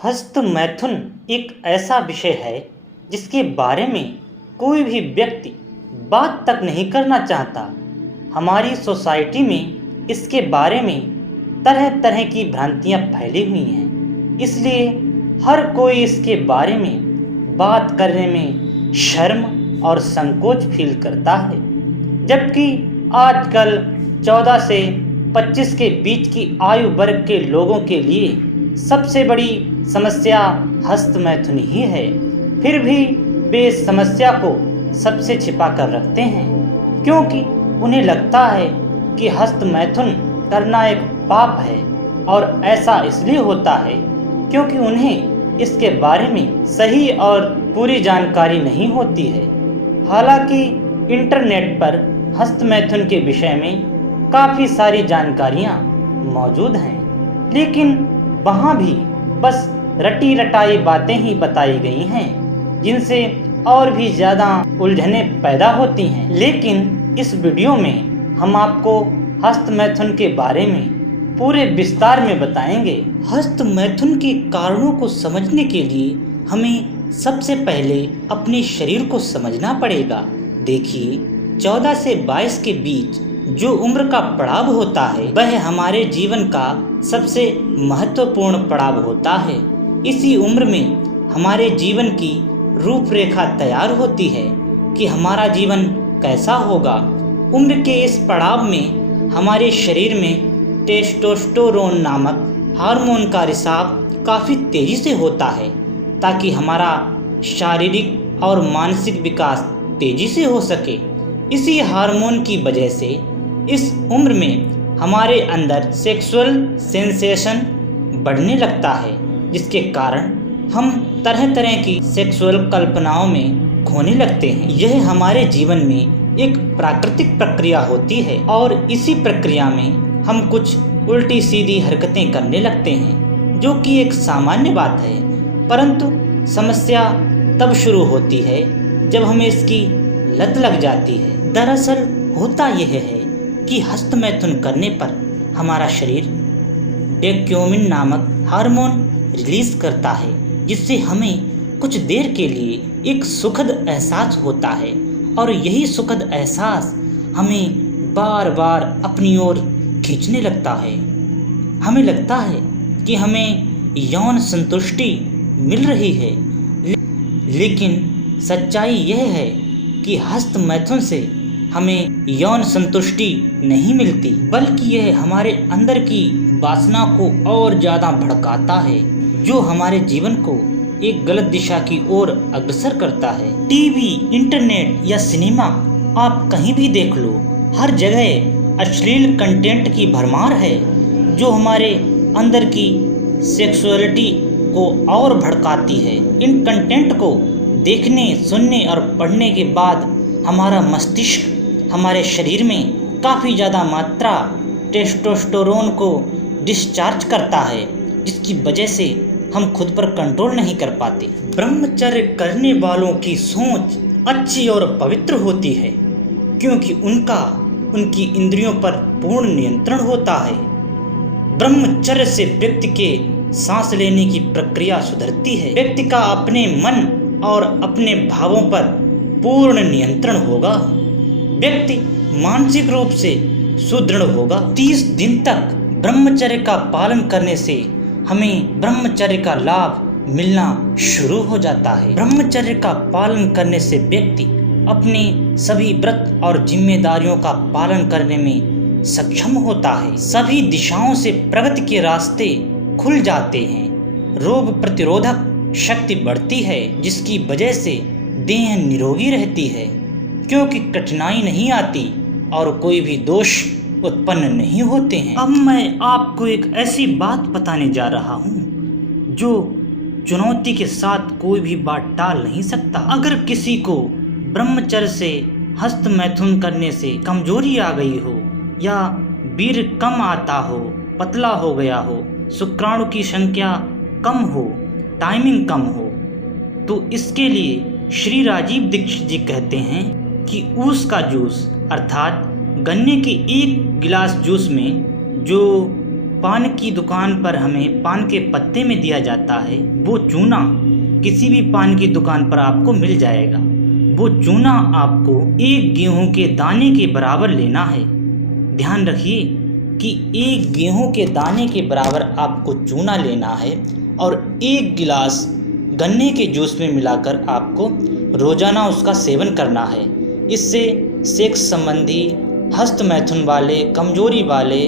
हस्त मैथुन एक ऐसा विषय है जिसके बारे में कोई भी व्यक्ति बात तक नहीं करना चाहता। हमारी सोसाइटी में इसके बारे में तरह तरह की भ्रांतियां फैली हुई हैं, इसलिए हर कोई इसके बारे में बात करने में शर्म और संकोच फील करता है। जबकि आजकल 14 से 25 के बीच की आयु वर्ग के लोगों के लिए सबसे बड़ी समस्या हस्त मैथुन ही है, फिर भी वे इस समस्या को सबसे छिपा कर रखते हैं, क्योंकि उन्हें लगता है कि हस्त मैथुन करना एक पाप है। और ऐसा इसलिए होता है क्योंकि उन्हें इसके बारे में सही और पूरी जानकारी नहीं होती है। हालांकि इंटरनेट पर हस्त मैथुन के विषय में काफ़ी सारी जानकारियाँ मौजूद हैं, लेकिन वहाँ भी बस रटी रटाई बातें ही बताई गई हैं, जिनसे और भी ज़्यादा उलझनें पैदा होती हैं। लेकिन इस वीडियो में हम आपको हस्त मैथुन के बारे में पूरे विस्तार में बताएंगे। हस्त मैथुन के कारणों को समझने के लिए हमें सबसे पहले अपने शरीर को समझना पड़ेगा। देखिए, 14 से 22 के बीच जो उम्र का पड़ाव होता है वह हमारे जीवन का सबसे महत्वपूर्ण पड़ाव होता है। इसी उम्र में हमारे जीवन की रूपरेखा तैयार होती है कि हमारा जीवन कैसा होगा। उम्र के इस पड़ाव में हमारे शरीर में टेस्टोस्टेरोन नामक हार्मोन का रिसाव काफ़ी तेज़ी से होता है, ताकि हमारा शारीरिक और मानसिक विकास तेज़ी से हो सके। इसी हार्मोन की वजह से इस उम्र में हमारे अंदर सेक्सुअल सेंसेशन बढ़ने लगता है, जिसके कारण हम तरह तरह की सेक्सुअल कल्पनाओं में खोने लगते हैं। यह हमारे जीवन में एक प्राकृतिक प्रक्रिया होती है और इसी प्रक्रिया में हम कुछ उल्टी सीधी हरकतें करने लगते हैं, जो कि एक सामान्य बात है। परंतु समस्या तब शुरू होती है जब हमें इसकी लत लग जाती है। दरअसल होता यह है कि हस्त मैथुन करने पर हमारा शरीर डेक्योमिन नामक हार्मोन रिलीज करता है, जिससे हमें कुछ देर के लिए एक सुखद एहसास होता है और यही सुखद एहसास हमें बार बार अपनी ओर खींचने लगता है। हमें लगता है कि हमें यौन संतुष्टि मिल रही है, लेकिन सच्चाई यह है कि हस्त मैथुन से हमें यौन संतुष्टि नहीं मिलती, बल्कि यह हमारे अंदर की वासना को और ज़्यादा भड़काता है, जो हमारे जीवन को एक गलत दिशा की ओर अग्रसर करता है। टीवी, इंटरनेट या सिनेमा, आप कहीं भी देख लो, हर जगह अश्लील कंटेंट की भरमार है, जो हमारे अंदर की सेक्सुअलिटी को और भड़काती है। इन कंटेंट को देखने, सुनने और पढ़ने के बाद हमारा मस्तिष्क हमारे शरीर में काफ़ी ज़्यादा मात्रा टेस्टोस्टेरोन को डिस्चार्ज करता है, जिसकी वजह से हम खुद पर कंट्रोल नहीं कर पाते। ब्रह्मचर्य करने वालों की सोच अच्छी और पवित्र होती है, क्योंकि उनकी इंद्रियों पर पूर्ण नियंत्रण होता है। ब्रह्मचर्य से व्यक्ति के सांस लेने की प्रक्रिया सुधरती है। व्यक्ति का अपने मन और अपने भावों पर पूर्ण नियंत्रण होगा। व्यक्ति मानसिक रूप से सुदृढ़ होगा। 30 दिन तक ब्रह्मचर्य का पालन करने से हमें ब्रह्मचर्य का लाभ मिलना शुरू हो जाता है। ब्रह्मचर्य का पालन करने से व्यक्ति अपने सभी व्रत और जिम्मेदारियों का पालन करने में सक्षम होता है। सभी दिशाओं से प्रगति के रास्ते खुल जाते हैं। रोग प्रतिरोधक शक्ति बढ़ती है, जिसकी वजह से देह निरोगी रहती है, क्योंकि कठिनाई नहीं आती और कोई भी दोष उत्पन्न नहीं होते हैं। अब मैं आपको एक ऐसी बात बताने जा रहा हूँ जो चुनौती के साथ कोई भी बात टाल नहीं सकता। अगर किसी को ब्रह्मचर्य से हस्त मैथुन करने से कमजोरी आ गई हो, या वीर्य कम आता हो, पतला हो गया हो, शुक्राणु की संख्या कम हो, टाइमिंग कम हो, तो इसके लिए श्री राजीव दीक्षित जी कहते हैं कि ऊस का जूस अर्थात गन्ने के 1 गिलास जूस में जो पान की दुकान पर हमें पान के पत्ते में दिया जाता है, वो चूना किसी भी पान की दुकान पर आपको मिल जाएगा। वो चूना आपको एक गेहूं के दाने के बराबर लेना है। ध्यान रखिए कि एक गेहूं के दाने के बराबर आपको चूना लेना है और 1 गिलास गन्ने के जूस में मिलाकर आपको रोजाना उसका सेवन करना है। इससे सेक्स संबंधी, हस्त मैथुन वाले, कमजोरी वाले,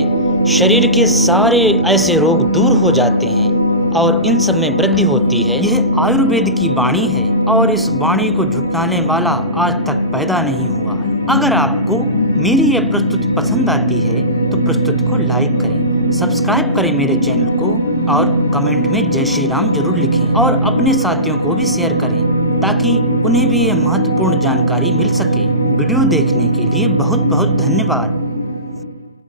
शरीर के सारे ऐसे रोग दूर हो जाते हैं और इन सब में वृद्धि होती है। यह आयुर्वेद की वाणी है और इस वाणी को झुठलाने वाला आज तक पैदा नहीं हुआ है। अगर आपको मेरी यह प्रस्तुति पसंद आती है तो प्रस्तुति को लाइक करें, सब्सक्राइब करें मेरे चैनल को और कमेंट में जय श्री राम जरूर लिखें और अपने साथियों को भी शेयर करें ताकि उन्हें भी यह महत्वपूर्ण जानकारी मिल सके। वीडियो देखने के लिए बहुत बहुत धन्यवाद।